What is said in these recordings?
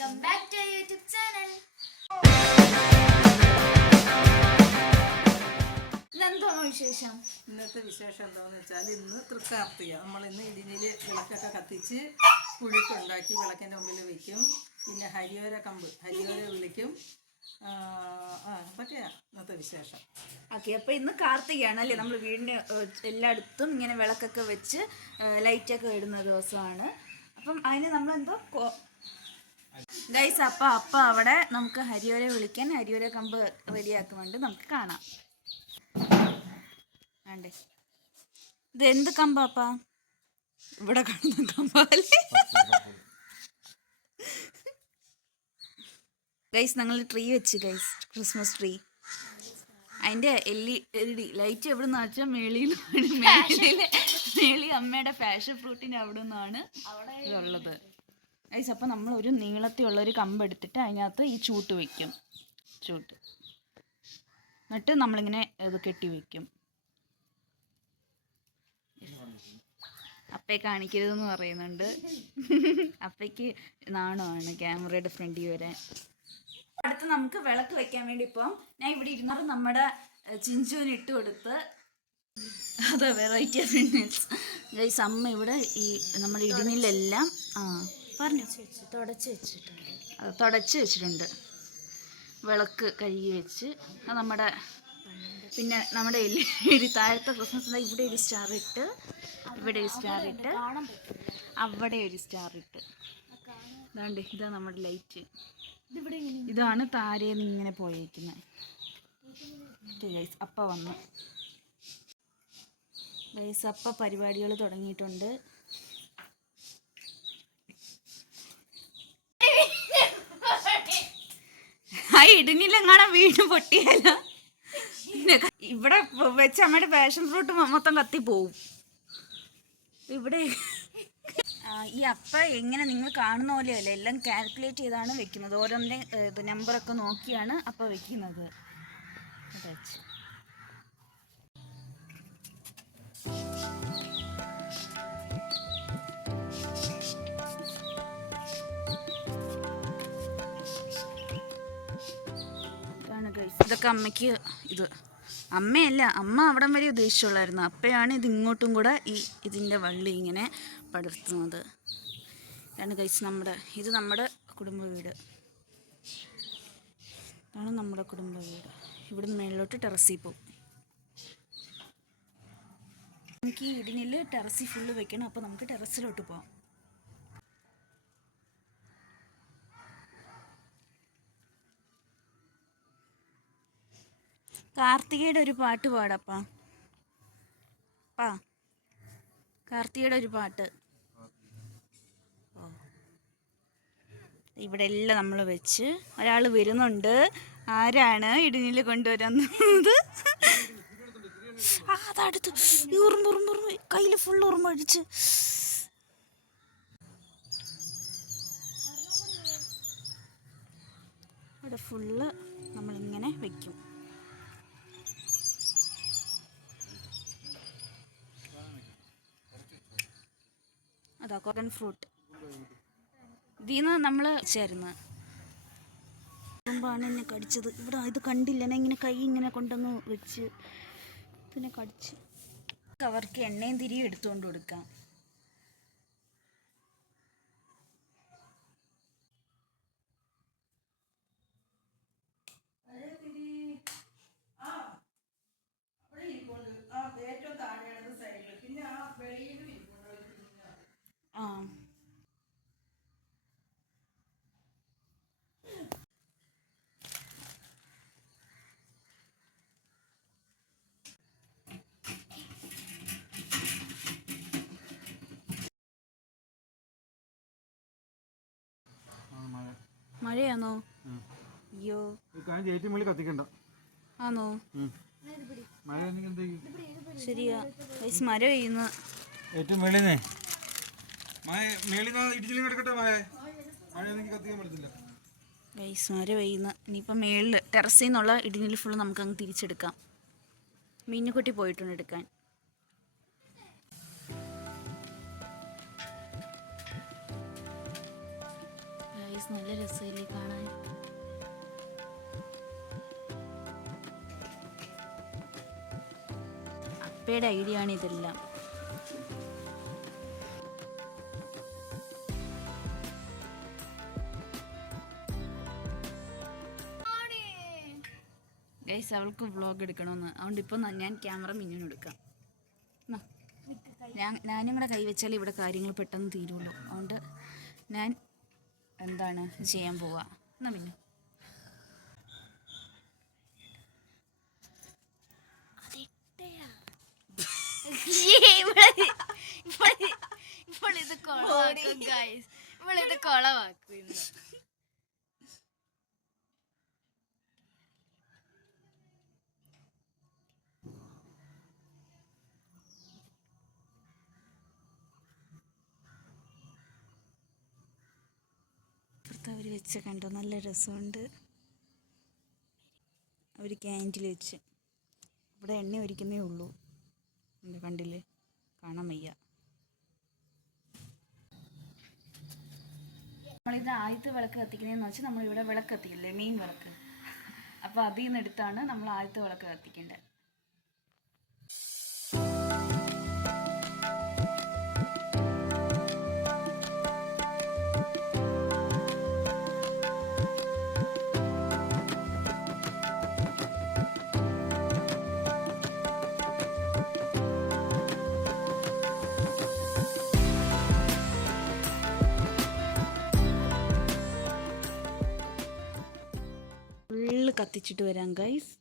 Welcome back to YouTube channel. ഇന്നെന്താണോ വിശേഷം? ഇന്നത്തെ വിശേഷം എന്താണെന്ന് വെച്ചാൽ ഇന്ന് തൃക്കാർത്തിക. നമ്മളിന്ന് ഇതിനിൽ വിളക്കൊക്കെ കത്തിച്ച് കുഴിക്കുണ്ടാക്കി വിളക്കിൻ്റെ മുമ്പിൽ വയ്ക്കും. പിന്നെ ഹരിയോര വിളിക്കും. അതൊക്കെയാണ് ഇന്നത്തെ വിശേഷം. ഓക്കെ, അപ്പോൾ ഇന്ന് കാർത്തികയാണ് അല്ലേ? നമ്മൾ വീടിന് എല്ലായിടത്തും ഇങ്ങനെ വിളക്കൊക്കെ വെച്ച് ലൈറ്റൊക്കെ ഇടുന്ന ദിവസമാണ്. അപ്പം അതിന് നമ്മളെന്തോ ഗൈസ് അപ്പ അവിടെ നമുക്ക് ഹരിയോരെ വിളിക്കാൻ ഹരിയോര കമ്പ് റെഡിയാക്കുന്നുണ്ട്. നമുക്ക് കാണാം. വേണ്ടേ, ഇത് എന്ത് കമ്പാപ്പാ? ഇവിടെ കാണുന്ന കമ്പല്ലേ? ഗൈസ് ഞങ്ങൾ ട്രീ വെച്ച് ഗൈസ്, ക്രിസ്മസ് ട്രീ. അതിൻ്റെ LED ലൈറ്റ് എവിടെ നിന്ന് വെച്ചാൽ മേളി അമ്മയുടെ പാഷൻ ഫ്രൂട്ടിൻ്റെ അവിടെ നിന്നാണ് ഇതുള്ളത് ഗൈസ്. അപ്പം നമ്മൾ ഒരു നീളത്തിലുള്ളൊരു കമ്പ് എടുത്തിട്ട് അതിനകത്ത് ഈ ചൂട്ട് വയ്ക്കും. എന്നിട്ട് നമ്മളിങ്ങനെ ഇത് കെട്ടി വയ്ക്കും. അപ്പയെ കാണിക്കരുതെന്ന് പറയുന്നുണ്ട്. അപ്പയ്ക്ക് നാണമാണ് ക്യാമറയുടെ ഫ്രണ്ടിൽ വരാൻ. അടുത്ത് നമുക്ക് വിളക്ക് വെക്കാൻ വേണ്ടി ഇപ്പം ഞാൻ ഇവിടെ ഇരുന്നത് നമ്മുടെ ചിഞ്ചുവിന് ഇട്ട് കൊടുത്ത്. അതെ, വെറൈറ്റി ഓഫ് ഫിറ്റ്നസ് ഗൈസ്. അമ്മ ഇവിടെ ഈ നമ്മുടെ ഇടിനിലെല്ലാം തുടച്ച് വെച്ചിട്ടുണ്ട്. വിളക്ക് കഴുകി വെച്ച് അത് നമ്മുടെ പിന്നെ നമ്മുടെ താഴത്തെ ക്രിസ്മസ് ഇവിടെ ഒരു സ്റ്റാർ ഇട്ട്, ഇവിടെ ഒരു സ്റ്റാർ ഇട്ട്, അവിടെ ഒരു സ്റ്റാർ ഇട്ട്. അതാണ്ട് ഇതാ നമ്മുടെ ലൈറ്റ്. ഇതാണ് താരേന്ന് ഇങ്ങനെ പോയിരിക്കുന്നത്. ഗൈസ് അപ്പ വന്നു. ഗൈസ് അപ്പ പരിപാടികൾ തുടങ്ങിയിട്ടുണ്ട്. ആ ഇടുങ്ങിലെങ്ങാണോ വീട് പൊട്ടിയല്ല. ഇവിടെ വെച്ച് അമ്മയുടെ പാഷൻ ഫ്രൂട്ട് മൊത്തം കത്തിപ്പോവും. ഇവിടെ ഈ അപ്പ എങ്ങനെ നിങ്ങൾ കാണുന്ന പോലെയല്ല, എല്ലാം കാൽക്കുലേറ്റ് ചെയ്താണ് വെക്കുന്നത്. ഓരോന്നിൻ്റെ നമ്പറൊക്കെ നോക്കിയാണ് അപ്പ വെക്കുന്നത്. ഇതൊക്കെ അമ്മയ്ക്ക് ഇത് അമ്മയല്ല, അമ്മ അവിടം വരെ ഉദ്ദേശിച്ചുള്ളായിരുന്നു. അപ്പയാണ് ഇത് ഇങ്ങോട്ടും കൂടെ ഇതിൻ്റെ വള്ളി ഇങ്ങനെ പടർത്തുന്നത്. ഇതാണ് ഗൈസ് ഇത് നമ്മുടെ കുടുംബ വീട്. ഇതാണ് നമ്മുടെ കുടുംബ വീട്. ഇവിടുന്ന് മേളിലോട്ട് ടെറസിൽ പോകും. നമുക്ക് ഈ ഇടിനിൽ ടെറസിൽ ഫുള്ള് വെക്കണം. അപ്പോൾ നമുക്ക് ടെറസിലോട്ട് പോകാം. കാർത്തികയുടെ ഒരു പാട്ട് പാടപ്പാ. കാർത്തികയുടെ ഒരു പാട്ട്. ഇവിടെ എല്ലാം നമ്മൾ വെച്ച് ഒരാൾ വരുന്നുണ്ട്. ആരാണ് ഇടിനിൽ കൊണ്ടുവരുന്നത്? അതടുത്ത് ഉറുമ്പ് കയ്യിൽ ഫുള്ള് ഉറുമ്പ് അടിച്ച്. ഇവിടെ ഫുള്ള് നമ്മളിങ്ങനെ വെക്കും. അതാ കോക്കൻ ഫ്രൂട്ട്. ഇതിന്ന് നമ്മൾ ചേരുന്ന ഉറുമ്പാണ് എന്നെ കടിച്ചത്. ഇവിടെ ഇത് കണ്ടില്ല, ഞാൻ ഇങ്ങനെ കൈ ഇങ്ങനെ കൊണ്ടൊന്ന് വെച്ച് പിന്നെ കടിച്ച്. അവർക്ക് എണ്ണയും തിരിയും എടുത്തുകൊണ്ട് കൊടുക്കാം. മഴയാണോ? അയ്യോ കത്തിക്കണ്ട. ആണോ? ശരിയാ ഗൈസ്, മഴ പെയ്യുന്നു. ഏറ്റവും ഗൈസ് മഴ പെയ്യുന്നു. ഇനിയിപ്പോൾ മേളിൽ ടെറസിൽ നിന്നുള്ള ഇടിനിൽ ഫുള്ള് നമുക്കങ്ങ് തിരിച്ചെടുക്കാം. മീനുകുട്ടി പോയിട്ടുണ്ട് എടുക്കാൻ. നല്ല രസമില്ലേ കാണാൻ. അപ്പയുടെ ഐഡിയ ആണ് ഇതെല്ലാം. ഗൈസ് അവൾക്ക് വ്ളോഗ് എടുക്കണമെന്ന്, അതുകൊണ്ട് ഇപ്പം ഞാൻ ക്യാമറ മിന്നിന് എടുക്കാം. ഞാനും കൂടെ കൈവച്ചാൽ ഇവിടെ കാര്യങ്ങൾ പെട്ടെന്ന് തീരുള്ളൂ. അതുകൊണ്ട് ഞാൻ എന്താണ് ചെയ്യാൻ പോവാ. എന്നാ മിന്നു ഇവളിത് കൊളവാക്കും ഗൈസ്, ഇവളിത് കൊളവാക്കും ഇന്ന്. അവർ വെച്ച് കണ്ടോ, നല്ല രസമുണ്ട്. അവർ ക്യാൻഡിൽ വെച്ച് ഇവിടെ എണ്ണ ഒരിക്കുന്നേ ഉള്ളൂ. എന്താ കണ്ടില്ലേ, കാണാൻ വയ്യ. നമ്മളിത് ആദ്യത്തെ വിളക്ക് കത്തിക്കുന്നതെന്ന് വെച്ചാൽ നമ്മളിവിടെ വിളക്ക് കത്തിക്കില്ലേ, മെയിൻ വിളക്ക്. അപ്പോൾ അതിൽ നിന്ന് എടുത്താണ് നമ്മൾ ആദ്യത്തെ വിളക്ക് കത്തിക്കേണ്ടത്. ഫുള്ള് കത്തിച്ചിട്ട് വരാം ഗൈസ്.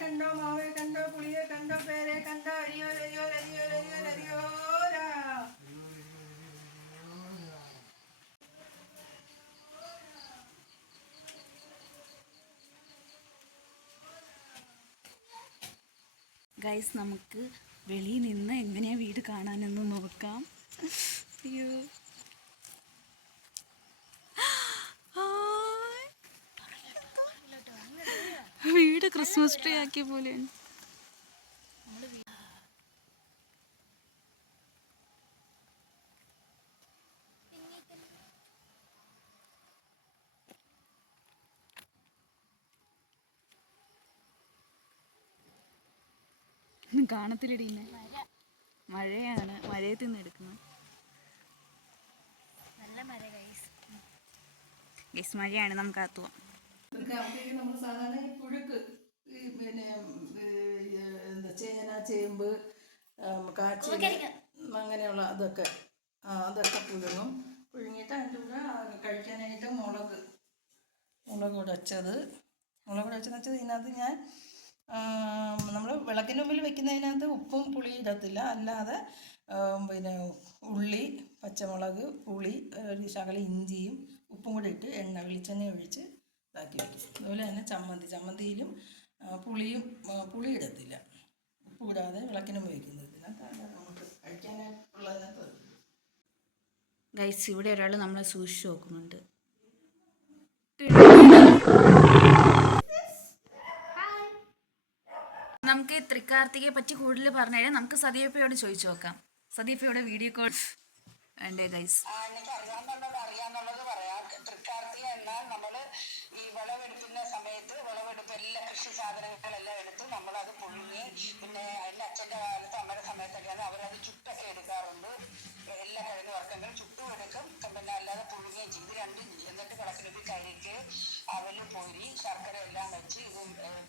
കണ്ടോ, മാവേ കണ്ടോ, പുളിയെ കണ്ടോ, പേരെ കണ്ടോ, അരിയോ അരിയോ അരിയോ അരിയോ അരിയോരാ. ഗൈസ് നമുക്ക് വെളിയിൽ നിന്ന് എങ്ങനെയാ വീട് കാണാനെന്ന് നോക്കാം. അയ്യോ വീട് ക്രിസ്മസ് ട്രീ ആക്കിയ പോലെയാണ്. കാണത്തില്ലടീന്നെ, മഴയാണ്, മഴയത്ത് നിന്ന് എടുക്കുന്നത്. ഗൈസ് മഴയാണ്, നമുക്ക് അകത്തുവാം. നമ്മൾ സാധാരണ ഈ പുഴുക്ക്, ഈ പിന്നെ എന്താ ചേന, ചേമ്പ്, കാച്ചിൽ, അങ്ങനെയുള്ള അതൊക്കെ അതൊക്കെ പുഴുങ്ങിയിട്ട് അതിൻ്റെ കൂടെ കഴിക്കാനായിട്ട് മുളക് ഉടച്ചത് ഇതിനകത്ത് ഞാൻ നമ്മൾ വിളക്കിന് മുമ്പിൽ വെക്കുന്നതിനകത്ത് ഉപ്പും പുളി ഇടത്തില്ല, അല്ലാതെ പിന്നെ ഉള്ളി, പച്ചമുളക്, പുളി, ഒരു ശകലം ഇഞ്ചിയും ഉപ്പും കൂടി ഇട്ട് വെളിച്ചെണ്ണ ഒഴിച്ച് ഇതാക്കി വയ്ക്കും. അതുപോലെ തന്നെ ചമ്മന്തിയിലും പുളി ഇടത്തില്ല, ഉപ്പ് ഇടാതെ വിളക്കിന് മുമ്പ് വയ്ക്കുന്നത്. ഇതിനകത്ത് നമുക്ക് കഴിക്കാനായിട്ടുള്ളതിനകത്ത് ഗൈസ് ഇവിടെ ഒരാൾ നമ്മളെ സൂക്ഷിച്ച് നോക്കുന്നുണ്ട്. നമുക്ക് തൃക്കാർത്തികയെ പറ്റി കൂടുതൽ പറഞ്ഞു കഴിഞ്ഞാൽ നമുക്ക് സദീപ്പയോട് ചോദിച്ചു നോക്കാം. സദീപ്പയുടെ വീഡിയോ കോൾ വേണ്ടേ ഗൈസ്? എനിക്ക് അറിയാന്നുള്ളത് പറയാം. തൃക്കാർത്തിക എന്നാൽ നമ്മൾ ഈ വിളവെടുപ്പിന്റെ സമയത്ത് എല്ലാ കൃഷി സാധനങ്ങളെല്ലാം എടുത്ത് നമ്മളത് പുഴുങ്ങി, പിന്നെ എൻ്റെ അച്ഛൻ്റെ കാലത്ത് അമ്മയുടെ സമയത്തൊക്കെയാണ് അവരത് ചുട്ടൊക്കെ എടുക്കാറുണ്ട്. എല്ലാ കിഴങ്ങ് വർഗ്ഗങ്ങളും ചുട്ടും എടുക്കും, പിന്നെ അല്ലാതെ പുഴുങ്ങുകയും ചെയ്ത് രണ്ടും ചെയ്യും. എന്നിട്ട് കിടക്കിലേക്ക് കരിക്ക്, അവല്, പൊരി, ശർക്കര എല്ലാം വെച്ച്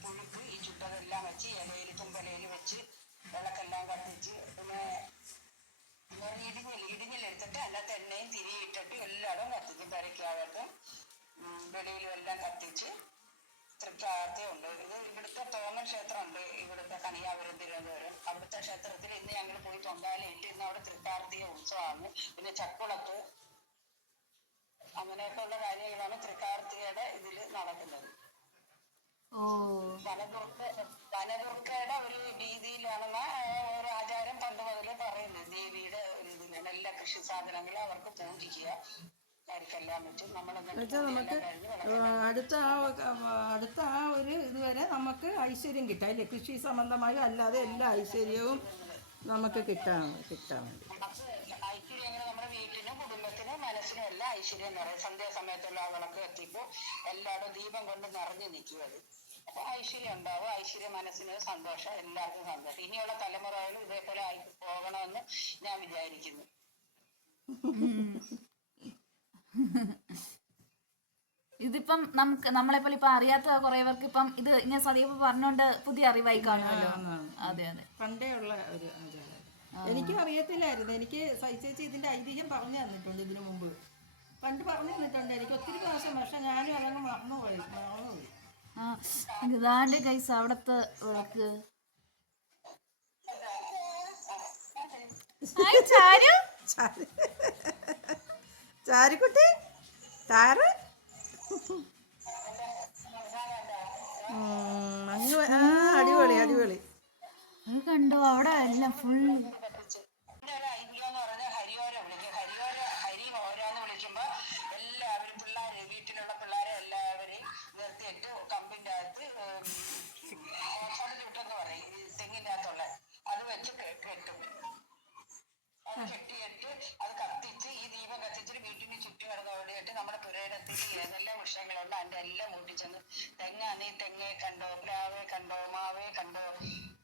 പുഴുക്ക് ഈ ചുട്ടതെല്ലാം വെച്ച് ഇലയിൽ തുമ്പലയിൽ വെച്ച് വിളക്കെല്ലാം കത്തിച്ച് പിന്നെ ഇടിഞ്ഞിലെടുത്തിട്ട് അതിനകത്ത് എണ്ണയും തിരിയിട്ടിട്ട് എല്ലായിടും കത്തിച്ച് പെരയ്ക്കകത്തും വെളിയിലും എല്ലാം കത്തിച്ച് തൃക്കാർത്തി ഉണ്ട്. ഇത് ഇവിടുത്തെ തോന്നൽ ക്ഷേത്രമുണ്ട്, ഇവിടുത്തെ കണിയാപുരം തിരുവനന്തപുരം. അവിടുത്തെ ക്ഷേത്രത്തിൽ ഇന്ന് ഞങ്ങൾ പോയി തൊണ്ടാലിട്ട് ഇന്ന് അവിടെ തൃക്കാർത്തിക ഉത്സവമാണ്. പിന്നെ ചക്കുളത്ത് അങ്ങനെയൊക്കെയുള്ള കാര്യങ്ങളാണ് തൃക്കാർത്തികയുടെ ഇതിൽ നടക്കുന്നത്. വനദുർഗയുടെ ഒരു രീതിയിലാണെന്ന ഒരു ആചാരം പണ്ട് മുതലേ പറയുന്നത്. ദേവിയുടെ ഇതിലാണ് എല്ലാ കൃഷി സാധനങ്ങളും അവർക്ക് പൂജിക്കുക, കരിക്കെല്ലാം വെച്ച് നമ്മൾ അടുത്ത ആ ഒരു ഇതുവരെ നമുക്ക് ഐശ്വര്യം കിട്ടാം അല്ലേ? കൃഷി സംബന്ധമായും അല്ലാതെ എല്ലാ ഐശ്വര്യവും നമുക്ക് കിട്ടാൻ വേണ്ടി ഐശ്വര്യങ്ങൾ നമ്മുടെ വീട്ടിനും കുടുംബത്തിനും മനസ്സിനും എല്ലാം ഐശ്വര്യം നിറയും. സന്ധ്യാസമയത്തുള്ള ആ വിളക്ക് എത്തിയപ്പോൾ എല്ലാവരും ദീപം കൊണ്ട് നിറഞ്ഞു നിൽക്കും. അത് അപ്പൊ ഐശ്വര്യം ഉണ്ടാവും, ഐശ്വര്യം, മനസ്സിന് സന്തോഷം, എല്ലാവർക്കും സന്തോഷം. ഇനിയുള്ള തലമുറകളും ഇതേപോലെ ആയി പോകണമെന്ന് ഞാൻ വിചാരിക്കുന്നു. ഇതിപ്പം നമ്മളെപ്പോലെ ഇപ്പൊ അറിയാത്ത കുറെ പേർക്ക് ഇപ്പം ഇത് ഇങ്ങനെ സദീപ് പറഞ്ഞോണ്ട് പുതിയ അറിവായി കാണുമല്ലോ. അതെ അതെ, പണ്ടേ ഉള്ള ഒരു ആചാരം. എനിക്കും അറിയത്തില്ലായിരുന്നു. എനിക്ക് സൈചേച്ചി ഇതിന്റെ ഐതിഹ്യം പറഞ്ഞു തന്നിട്ടുണ്ട് ഇതിനു മുമ്പ്, പണ്ട് പറഞ്ഞു തന്നിട്ടുണ്ട് എനിക്ക് ഒത്തിരി പ്രാവശ്യം. പക്ഷെ ഞാനും അതങ്ങ് മറന്നുപോയി. ഇതാണ്ട് ഗൈസ് അവിടത്തെ വിളക്ക്. ചാരുക്കുട്ടി താറ് അടിപൊളി അടിപൊളി. കണ്ടോ അവിടെ എല്ലാം ഫുൾ വീട്ടിലുള്ള പിള്ളേരെ എല്ലാവരെയും നിർത്തിയിട്ട് കമ്പിന്റെ അകത്ത് ചുട്ടെന്ന് പറയും, തെങ്ങിന്റെ അകത്തുള്ള അത് വെച്ച് കെട്ടും. അത് കെട്ടിയിട്ട് അത് കത്തിച്ച് ഈ ദീപം കത്തിച്ചിട്ട് വീട്ടിന് ചുറ്റും കിടന്നോടിയിട്ട് നമ്മുടെ പുരയിടത്തിൽ ഏതെല്ലാം വൃക്ഷങ്ങളുണ്ട് അതിന്റെ എല്ലാം മൂട്ടിച്ചെന്ന് തെങ്ങാണ് ഈ തെങ്ങേ കണ്ടോ, പ്ലാവേ കണ്ടോ, മാവേ കണ്ടോ,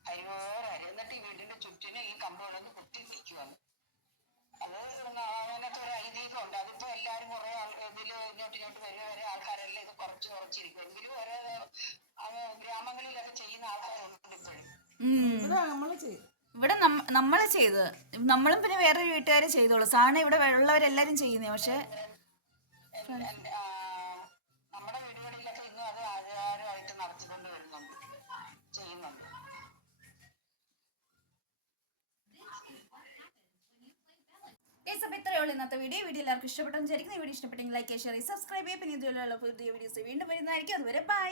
ഹരിവോരരി. എന്നിട്ട് ഈ വീടിന്റെ ചുറ്റിന് ഈ കമ്പുകളൊന്ന് കുത്തി നിൽക്കുവാണ്. അത് അങ്ങനത്തെ ഒരു ഐതിഹ്യം ഉണ്ട്. അതിപ്പോ എല്ലാരും കുറെ ഇതില് ഇങ്ങോട്ട് വരുവരെ ആൾക്കാരെല്ലാം ഇത് കുറച്ചിരിക്കും. എങ്കിലും ഓരോ ഗ്രാമങ്ങളിലൊക്കെ ചെയ്യുന്ന ആൾക്കാരുണ്ട് ഇപ്പോഴും. ഇവിടെ നമ്മള് ചെയ്ത് നമ്മളും പിന്നെ വേറൊരു വീട്ടുകാരും ചെയ്തോളൂ. സാധാരണ ഇവിടെ ഉള്ളവരെല്ലാരും ചെയ്യുന്നേ. പക്ഷെ നമ്മുടെ വീടുകളിലൊക്കെ ഇന്നും അത് ആചാരമായിട്ട് നടത്തിക്കൊണ്ട് വരുന്നുണ്ട്, ചെയ്യുന്നുണ്ട്. ഇത്രയുള്ള ഇന്നത്തെ വീഡിയോ എല്ലാവർക്കും ഇഷ്ടപ്പെട്ടെന്ന് വിചാരിക്കുന്നു. ഈ വീഡിയോ ഇഷ്ടപ്പെട്ടെങ്കിൽ ലൈക്ക്, ഷെയർ, സബ്സ്ക്രൈബ് ചെയ്യുക. പിന്നെ ഇതുപോലുള്ള പുതിയ വീഡിയോസ് വീണ്ടും വരുന്നതായിരിക്കും. അതുവരെ ബൈ.